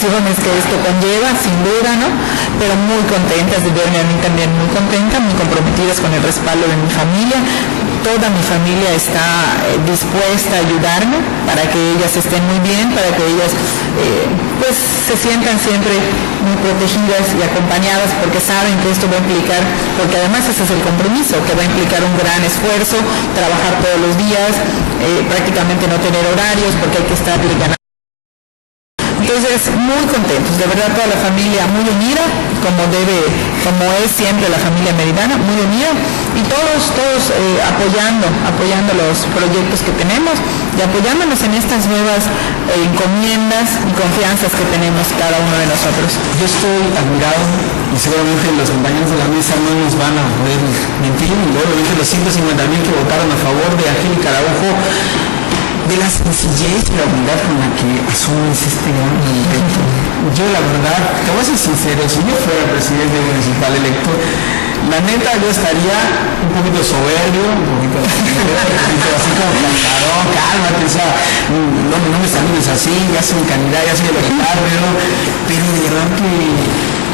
complicaciones que esto conlleva, sin duda, ¿no? Pero muy contentas de verme a mí también, muy contenta, muy comprometidas con el respaldo de mi familia. Toda mi familia está dispuesta a ayudarme para que ellas estén muy bien, para que ellas pues se sientan siempre muy protegidas y acompañadas, porque saben que esto va a implicar, porque además ese es el compromiso, que va a implicar un gran esfuerzo, trabajar todos los días, prácticamente no tener horarios porque hay que estar ganando. Entonces, muy contentos, de verdad toda la familia muy unida, como es siempre la familia meridana, muy unida, y todos apoyando los proyectos que tenemos y apoyándonos en estas nuevas encomiendas y confianzas que tenemos cada uno de nosotros. Yo estoy admirado y seguramente los compañeros de la mesa no nos van a poder mentir, y luego dije los 150,000 que votaron a favor de Angélica Araujo, de la sencillez y la humildad con la que asumes este gran reto. Yo la verdad, te voy a ser sincero, si yo fuera presidente municipal electo, la neta yo estaría un poquito soberbio, un poquito así como cantarón, cálmate, o sea, no me saludes así, ya soy candidato, ya soy electorado, pero de verdad que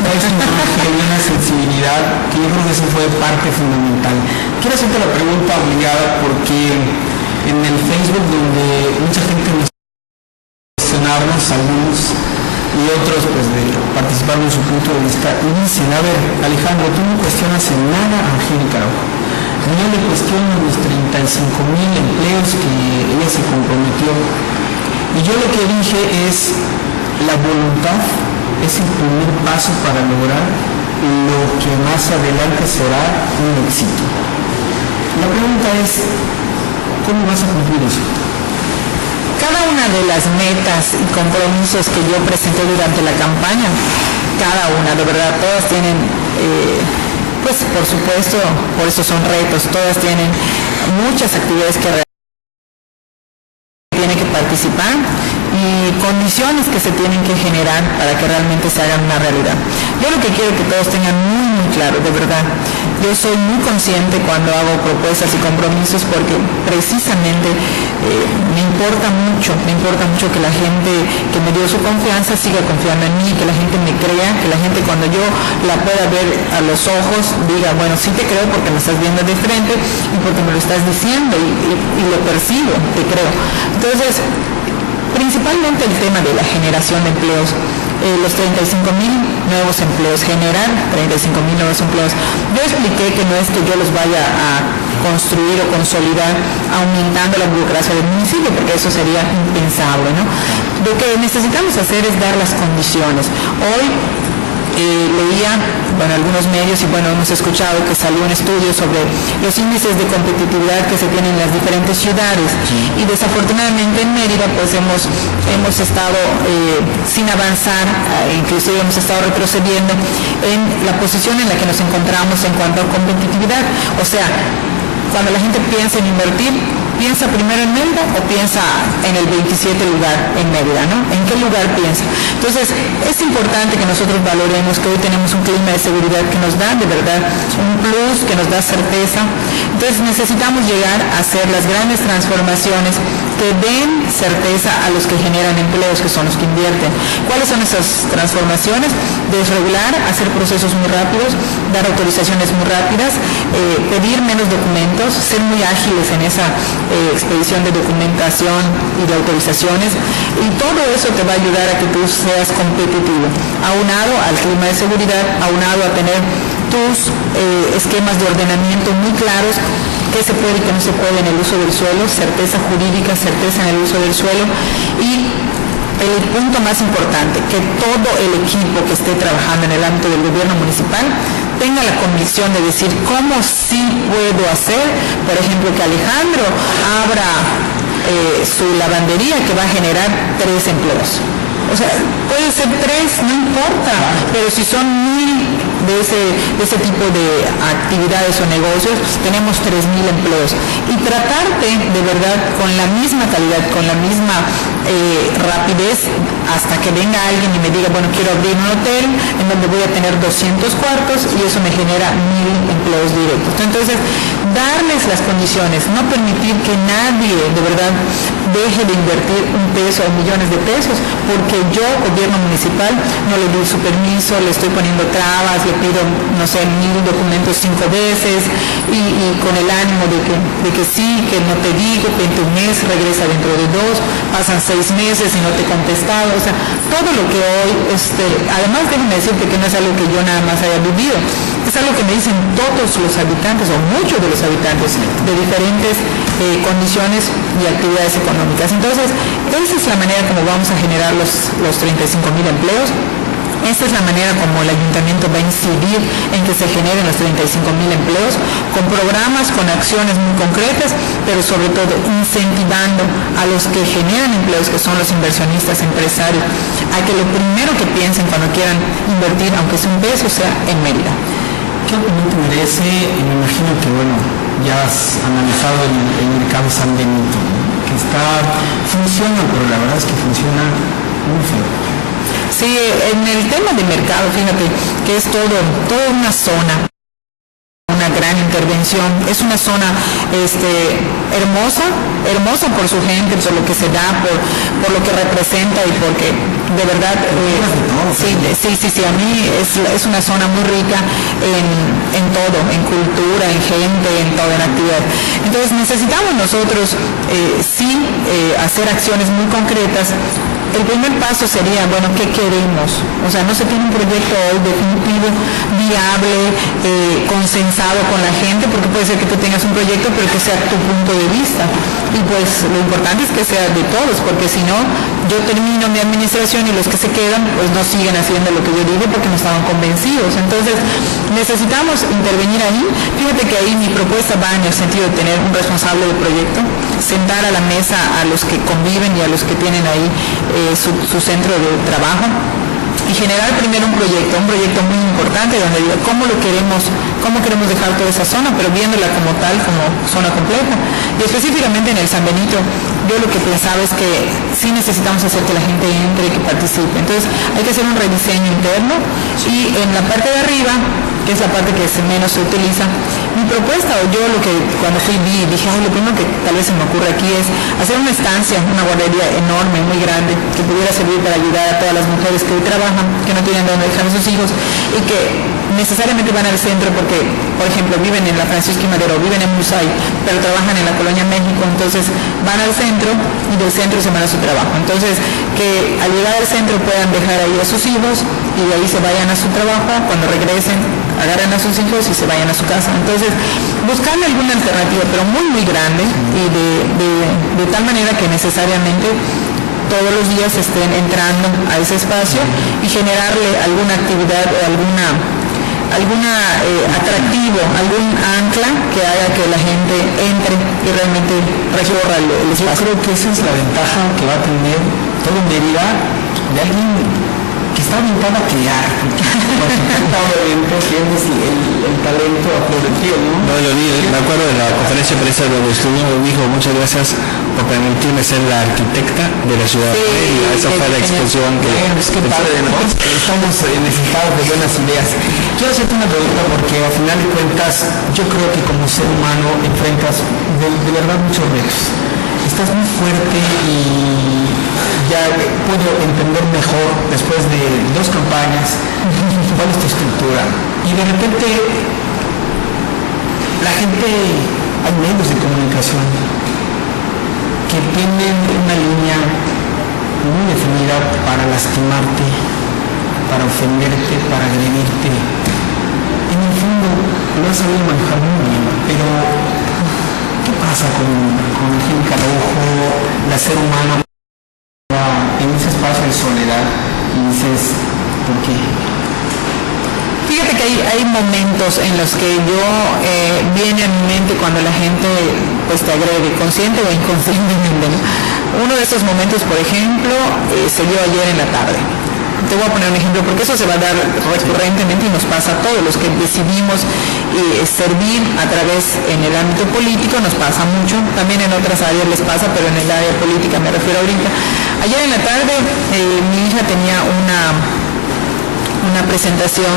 es una sensibilidad que yo creo que eso fue parte fundamental. Quiero hacerte la pregunta obligada porque en el Facebook, donde mucha gente nos cuestionarnos, algunos y otros pues de participar en su punto de vista, y dicen, a ver, Alejandro, tú no cuestionas en nada a Angélica Araujo, no le cuestionas los 35,000 empleos que ella se comprometió, y yo lo que dije es, la voluntad es el primer paso para lograr lo que más adelante será un éxito. La pregunta es, ¿cómo vas a cumplir eso? Cada una de las metas y compromisos que yo presenté durante la campaña, cada una, de verdad, todas tienen, pues por supuesto, por eso son retos, todas tienen muchas actividades que tienen que participar y condiciones que se tienen que generar para que realmente se hagan una realidad. Yo lo que quiero que todos tengan muy claro, de verdad, yo soy muy consciente cuando hago propuestas y compromisos porque precisamente me importa mucho que la gente que me dio su confianza siga confiando en mí, que la gente me crea, que la gente cuando yo la pueda ver a los ojos diga, bueno, sí te creo porque me estás viendo de frente y porque me lo estás diciendo y lo percibo, te creo. Entonces, principalmente el tema de la generación de empleos, los 35,000 nuevos empleos, generar 35,000 nuevos empleos. Yo expliqué que no es que yo los vaya a construir o consolidar aumentando la burocracia del municipio, porque eso sería impensable, ¿no? Lo que necesitamos hacer es dar las condiciones. Hoy leía, algunos medios y hemos escuchado que salió un estudio sobre los índices de competitividad que se tienen en las diferentes ciudades y desafortunadamente en Mérida pues hemos estado sin avanzar, inclusive hemos estado retrocediendo en la posición en la que nos encontramos en cuanto a competitividad. O sea, cuando la gente piensa en invertir, ¿piensa primero en Mérida o piensa en el 27 lugar en Mérida, ¿no? ¿En qué lugar piensa? Entonces, es importante que nosotros valoremos que hoy tenemos un clima de seguridad que nos da, de verdad, un plus, que nos da certeza. Entonces, necesitamos llegar a hacer las grandes transformaciones que den certeza a los que generan empleos, que son los que invierten. ¿Cuáles son esas transformaciones? Desregular, hacer procesos muy rápidos, dar autorizaciones muy rápidas, pedir menos documentos, ser muy ágiles en esa expedición de documentación y de autorizaciones, y todo eso te va a ayudar a que tú seas competitivo, aunado al clima de seguridad, aunado a tener tus esquemas de ordenamiento muy claros, qué se puede y qué no se puede en el uso del suelo, certeza jurídica, certeza en el uso del suelo, y el punto más importante, que todo el equipo que esté trabajando en el ámbito del gobierno municipal tenga la convicción de decir cómo sí puedo hacer, por ejemplo, que Alejandro abra su lavandería que va a generar 3 empleos. O sea, puede ser 3, no importa, pero si son 1,000 de ese tipo de actividades o negocios, pues tenemos 3,000 empleos. Y tratarte de verdad con la misma calidad, con la misma rapidez, hasta que venga alguien y me diga, bueno, quiero abrir un hotel en donde voy a tener 200 cuartos y eso me genera 1,000 empleos directos. Entonces, darles las condiciones, no permitir que nadie de verdad deje de invertir un peso o millones de pesos, porque yo, gobierno municipal, no le doy su permiso, le estoy poniendo trabas, le pido, no sé, 1000 documentos 5 veces, y con el ánimo de que sí, que no te digo, que en tu mes regresa dentro de 2, pasan 6 meses y no te he contestado. O sea, todo lo que hoy, además déjame decirte que no es algo que yo nada más haya vivido, es algo que me dicen todos los habitantes o muchos de los habitantes de diferentes condiciones y actividades económicas. Entonces, esa es la manera como vamos a generar los 35.000 empleos. Esta es la manera como el ayuntamiento va a incidir en que se generen los 35.000 empleos, con programas, con acciones muy concretas, pero sobre todo incentivando a los que generan empleos, que son los inversionistas, empresarios, a que lo primero que piensen cuando quieran invertir, aunque sea un peso, sea en Mérida. ¿Qué opinión te merece? Me imagino que, ya has analizado el mercado San Benito, que funciona, pero la verdad es que funciona muy feo. Sí, en el tema de mercado, fíjate que es toda una zona, una gran intervención. Es una zona hermosa por su gente, por lo que se da, por lo que representa y porque de verdad sí, a mí es una zona muy rica en todo, en cultura, en gente, en toda la actividad. Entonces necesitamos nosotros hacer acciones muy concretas. El primer paso sería, ¿qué queremos? O sea, no se tiene un proyecto hoy definitivo, viable, consensado con la gente, porque puede ser que tú tengas un proyecto, pero que sea tu punto de vista. Y pues lo importante es que sea de todos, porque si no, yo termino mi administración y los que se quedan, pues no siguen haciendo lo que yo digo porque no estaban convencidos. Entonces, necesitamos intervenir ahí. Fíjate que ahí mi propuesta va en el sentido de tener un responsable del proyecto, sentar a la mesa a los que conviven y a los que tienen ahí su centro de trabajo, y generar primero un proyecto muy importante donde diga cómo queremos dejar toda esa zona, pero viéndola como tal, como zona completa. Y específicamente en el San Benito, yo lo que pensaba es que sí necesitamos hacer que la gente entre, que participe. Entonces hay que hacer un rediseño interno, y en la parte de arriba, que es la parte que menos se utiliza, mi propuesta, o yo lo que cuando dije, lo primero que tal vez se me ocurre aquí es hacer una estancia, una guardería enorme, muy grande, que pudiera servir para ayudar a todas las mujeres que hoy trabajan, que no tienen dónde dejar a sus hijos y que necesariamente van al centro porque, por ejemplo, viven en la Francisco y Madero, viven en Musay, pero trabajan en la Colonia México. Entonces van al centro y del centro se van a su trabajo. Entonces, que al llegar al centro puedan dejar ahí a sus hijos y de ahí se vayan a su trabajo, cuando regresen agarren a sus hijos y se vayan a su casa. Entonces, buscarle alguna alternativa, pero muy, muy grande, y de tal manera que necesariamente todos los días estén entrando a ese espacio y generarle alguna actividad o algún atractivo, algún ancla que haga que la gente entre y realmente recorra el espacio. Yo creo que esa es la ventaja que va a tener todo Mérida de alguien que está orientado a crear. Tienes el talento a florecido, ¿no? No lo vi, me acuerdo de la conferencia de prensa donde estuvimos, dijo muchas gracias por permitirme ser la arquitecta de la ciudad de Mérida. Esa fue la expresión que... Es que padre, ¿no? Estamos necesitados de buenas ideas. Quiero hacerte una pregunta porque al final de cuentas yo creo que como ser humano enfrentas de verdad muchos retos. Estás muy fuerte y ya puedo entender mejor después de 2 campañas cuál es tu estructura. Y de repente la gente, hay medios de comunicación que tienen una línea muy definida para lastimarte, para ofenderte, para agredirte. En el fondo lo has sabido manejar muy bien, pero ¿qué pasa con Angélica Araujo, la ser humana, en ese espacio de soledad? Y dices, ¿por qué? Fíjate que hay momentos en los que viene a mi mente cuando la gente pues te agrede, consciente o inconscientemente, ¿no? Uno de esos momentos, por ejemplo, se dio ayer en la tarde. Te voy a poner un ejemplo porque eso se va a dar recurrentemente y nos pasa a todos los que decidimos servir a través en el ámbito político, nos pasa mucho, también en otras áreas les pasa, pero en el área política me refiero ahorita. Ayer en la tarde mi hija tenía una presentación,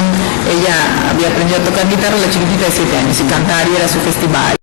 ella había aprendido a tocar guitarra, la chiquitita de 7 años, y cantar, y era su festival.